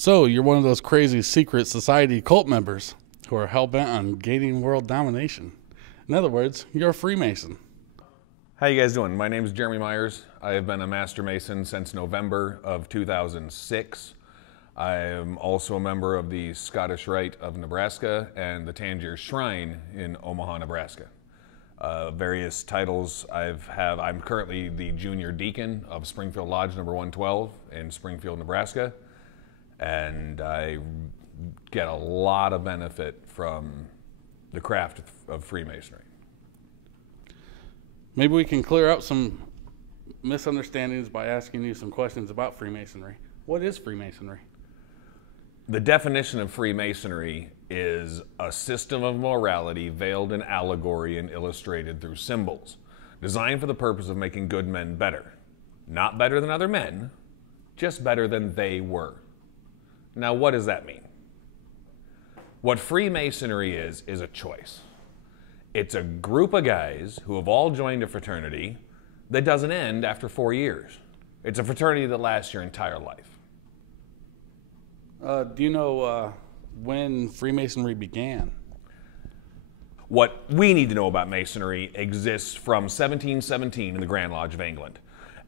So, you're one of those crazy secret society cult members who are hell-bent on gaining world domination. In other words, you're a Freemason. How you guys doing? My name is Jeremy Myers. I have been a Master Mason since November of 2006. I am also a member of the Scottish Rite of Nebraska and the Tangier Shrine in Omaha, Nebraska. Various titles I'm currently the Junior Deacon of Springfield Lodge number 112 in Springfield, Nebraska. And I get a lot of benefit from the craft of Freemasonry. Maybe we can clear up some misunderstandings by asking you some questions about Freemasonry. What is Freemasonry? The definition of Freemasonry is a system of morality veiled in allegory and illustrated through symbols, designed for the purpose of making good men better. Not better than other men, just better than they were. Now, what does that mean? What Freemasonry is a choice. It's a group of guys who have all joined a fraternity that doesn't end after 4 years. It's a fraternity that lasts your entire life. Do you know when Freemasonry began? What we need to know about Masonry exists from 1717 in the Grand Lodge of England.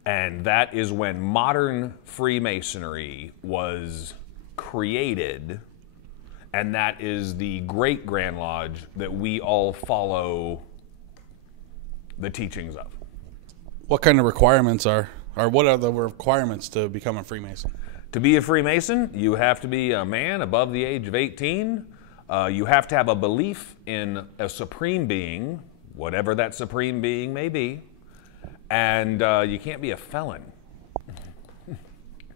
And that is when modern Freemasonry was created, and that is the great Grand Lodge that we all follow the teachings of. What kind of requirements what are the requirements to become a Freemason? To be a Freemason, you have to be a man above the age of 18. You have to have a belief in a supreme being, whatever that supreme being may be, and you can't be a felon.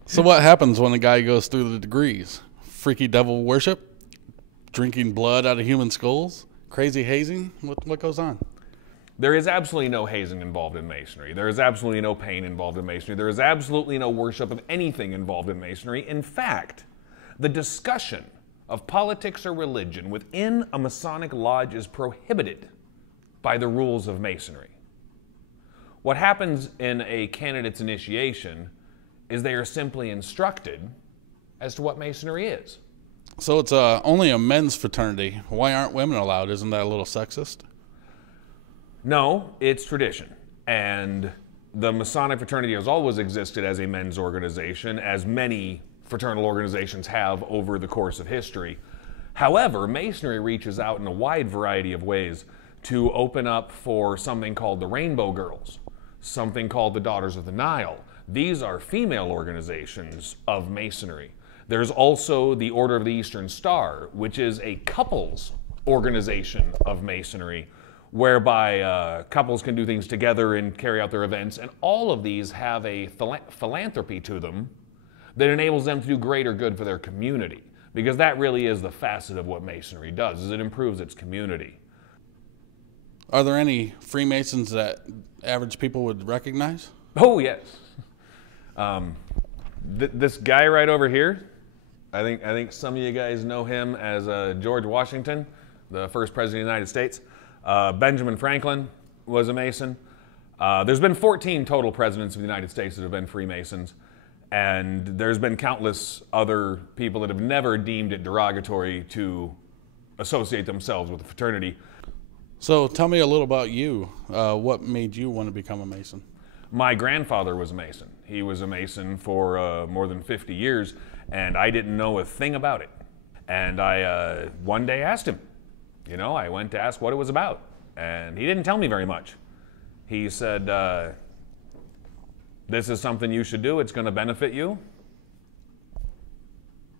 So what happens when a guy goes through the degrees? Freaky devil worship? Drinking blood out of human skulls? Crazy hazing? What goes on? There is absolutely no hazing involved in Masonry. There is absolutely no pain involved in Masonry. There is absolutely no worship of anything involved in Masonry. In fact, the discussion of politics or religion within a Masonic lodge is prohibited by the rules of Masonry. What happens in a candidate's initiation is they are simply instructed as to what Masonry is. So it's only a men's fraternity. Why aren't women allowed? Isn't that a little sexist? No, it's tradition. And the Masonic fraternity has always existed as a men's organization, as many fraternal organizations have over the course of history. However, Masonry reaches out in a wide variety of ways to open up for something called the Rainbow Girls, something called the Daughters of the Nile. These are female organizations of Masonry. There's also the Order of the Eastern Star, which is a couples organization of Masonry, whereby couples can do things together and carry out their events, and all of these have a philanthropy to them that enables them to do greater good for their community, because that really is the facet of what Masonry does, is it improves its community. Are there any Freemasons that average people would recognize? Oh, yes. This guy right over here, I think some of you guys know him as George Washington, the first president of the United States. Benjamin Franklin was a Mason. There's been 14 total presidents of the United States that have been Freemasons, and there's been countless other people that have never deemed it derogatory to associate themselves with the fraternity. So tell me a little about you. What made you want to become a Mason? My grandfather was a Mason. He was a Mason for more than 50 years, and I didn't know a thing about it. And I one day asked him. I went to ask what it was about, and he didn't tell me very much. He said, this is something you should do. It's going to benefit you.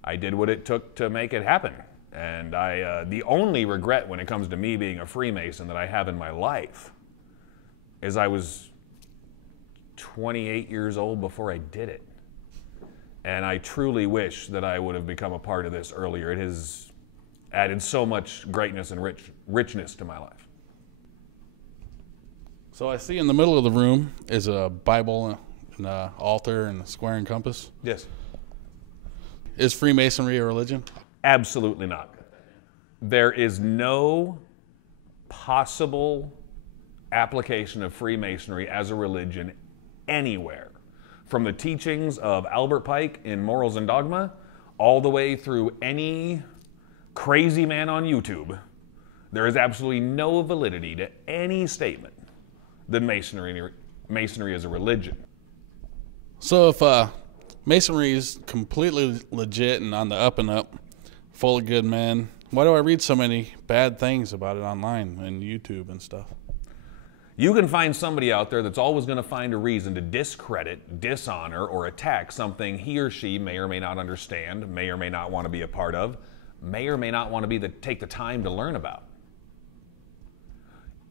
I did what it took to make it happen. And the only regret when it comes to me being a Freemason that I have in my life is I was 28 years old before I did it. And I truly wish that I would have become a part of this earlier. It has added so much greatness and richness to my life. So I see in the middle of the room is a Bible, an altar, and a square and compass. Yes. Is Freemasonry a religion? Absolutely not. There is no possible application of Freemasonry as a religion anywhere, from the teachings of Albert Pike in Morals and Dogma all the way through any crazy man on YouTube, there is absolutely no validity to any statement that Masonry is a religion. So if Masonry is completely legit and on the up and up, full of good men, why do I read so many bad things about it online and YouTube and stuff? You can find somebody out there that's always going to find a reason to discredit, dishonor, or attack something he or she may or may not understand, may or may not want to be a part of, may or may not want to take the time to learn about.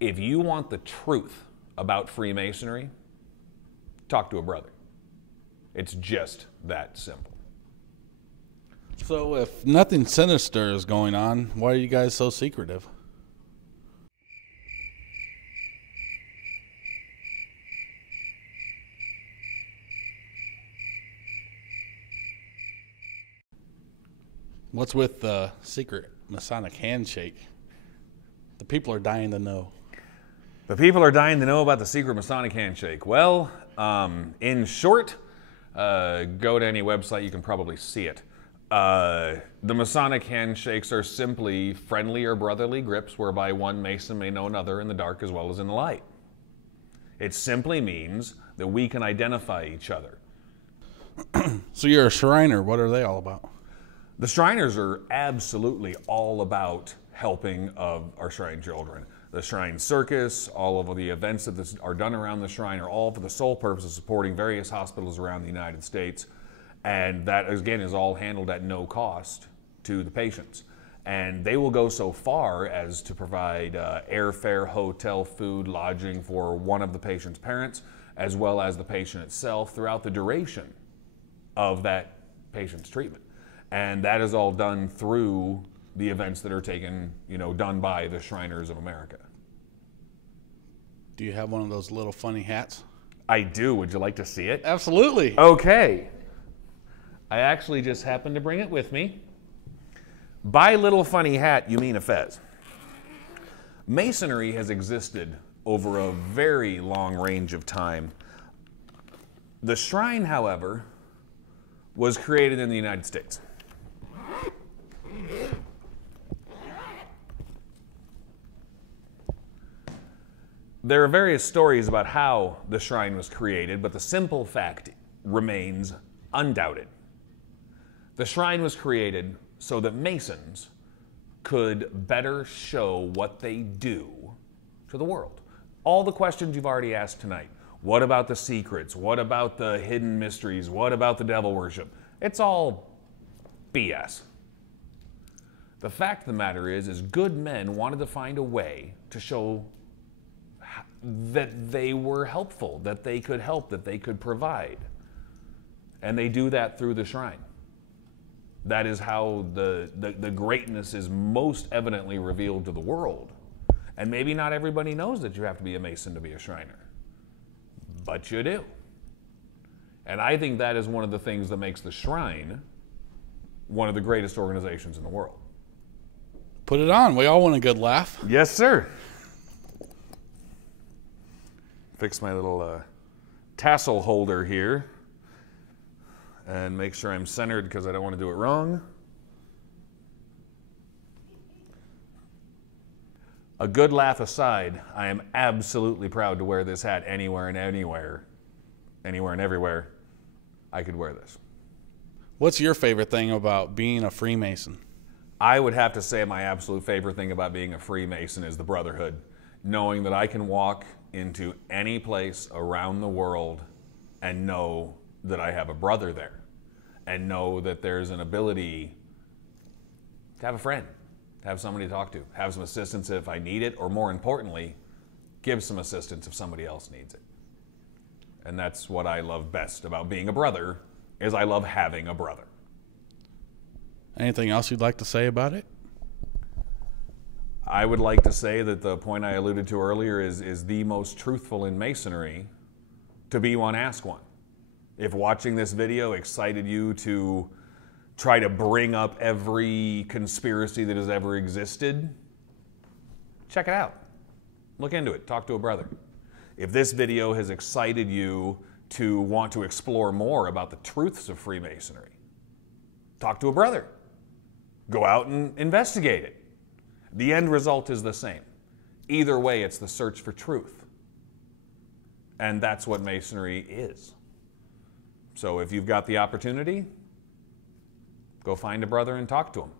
If you want the truth about Freemasonry, talk to a brother. It's just that simple. So if nothing sinister is going on, why are you guys so secretive? What's with the secret Masonic handshake? The people are dying to know. The people are dying to know about the secret Masonic handshake. Well, in short, go to any website, you can probably see it. The Masonic handshakes are simply friendly or brotherly grips whereby one Mason may know another in the dark as well as in the light. It simply means that we can identify each other. So you're a Shriner. What are they all about? The Shriners are absolutely all about helping of our Shrine children. The Shrine Circus, all of the events that are done around the Shrine are all for the sole purpose of supporting various hospitals around the United States. And that, again, is all handled at no cost to the patients. And they will go so far as to provide airfare, hotel, food, lodging for one of the patient's parents, as well as the patient itself throughout the duration of that patient's treatment. And that is all done through the events that are taken, done by the Shriners of America. Do you have one of those little funny hats? I do. Would you like to see it? Absolutely. Okay. I actually just happened to bring it with me. By little funny hat, you mean a fez. Masonry has existed over a very long range of time. The Shrine, however, was created in the United States. There are various stories about how the Shrine was created, but the simple fact remains undoubted. The Shrine was created so that Masons could better show what they do to the world. All the questions you've already asked tonight. What about the secrets? What about the hidden mysteries? What about the devil worship? It's all BS. The fact of the matter is good men wanted to find a way to show that they were helpful, that they could help, that they could provide. And they do that through the Shrine. That is how the greatness is most evidently revealed to the world. And maybe not everybody knows that you have to be a Mason to be a Shriner, but you do. And I think that is one of the things that makes the Shrine one of the greatest organizations in the world. Put it on. We all want a good laugh. Yes, sir. Fix my little tassel holder here and make sure I'm centered because I don't want to do it wrong. A good laugh aside, I am absolutely proud to wear this hat anywhere and everywhere I could wear this. What's your favorite thing about being a Freemason? I would have to say my absolute favorite thing about being a Freemason is the brotherhood. Knowing that I can walk into any place around the world and know that I have a brother there, and know that there's an ability to have a friend, to have somebody to talk to, have some assistance if I need it, or more importantly, give some assistance if somebody else needs it. And that's what I love best about being a brother, is I love having a brother. Anything else you'd like to say about it? I would like to say that the point I alluded to earlier is the most truthful in Masonry. To be one, ask one. If watching this video excited you to try to bring up every conspiracy that has ever existed, check it out. Look into it. Talk to a brother. If this video has excited you to want to explore more about the truths of Freemasonry, Talk to a brother. Go out and investigate it. The end result is the same. Either way, it's the search for truth. And that's what Masonry is. So if you've got the opportunity, go find a brother and talk to him.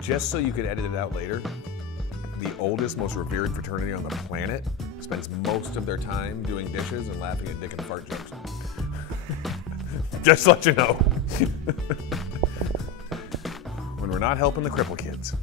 Just so you could edit it out later, the oldest, most revered fraternity on the planet spends most of their time doing dishes and laughing at dick and fart jokes. Just to let you know. When we're not helping the cripple kids.